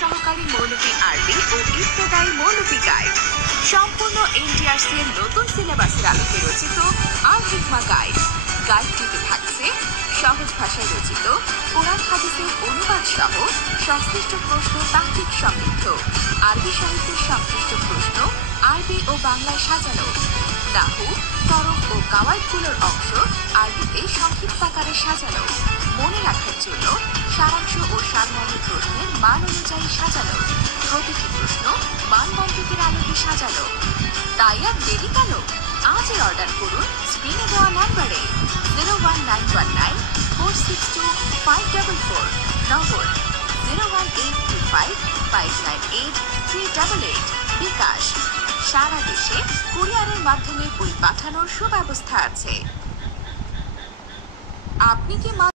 সহকারী মৌলভী আরবি ও ইবতেদায়ী মৌলভী গাইড, সম্পূর্ণ এনটিআরসি এর নতুন সিলেবাসের আলোকে রচিত আল হিকমা গাইড। গাইডটিতে থাকছে সহজ ভাষায় রচিত কোরআন হাদিসের অনুবাদ সহ সংশ্লিষ্ট প্রশ্ন তাত্ত্বিক সমৃদ্ধ, আরবি সাহিত্যের সংশ্লিষ্ট প্রশ্ন আরবি ও বাংলায় সাজানো, নাহু, সরফ ও কাওয়াইদগুলোর অংশ আরবিতে সংক্ষিপ্ত আকারে সাজানো, মনে রাখার জন্য সারাংশ ও সারমর্মী প্রশ্নের মান অনুযায়ী সাজানো, প্রতিটি প্রশ্ন মানবন্ধকের আলোকে সাজানো। তাই আর দেরি কেন? আজই অর্ডার করুন স্ক্রিনে দেওয়া নাম্বারে 01919462544, নগদ 01825598388, বিকাশ। সারা দেশে কুরিয়ারের মাধ্যমে বই পাঠানোর সুব্যবস্থা আছে। আপনি কি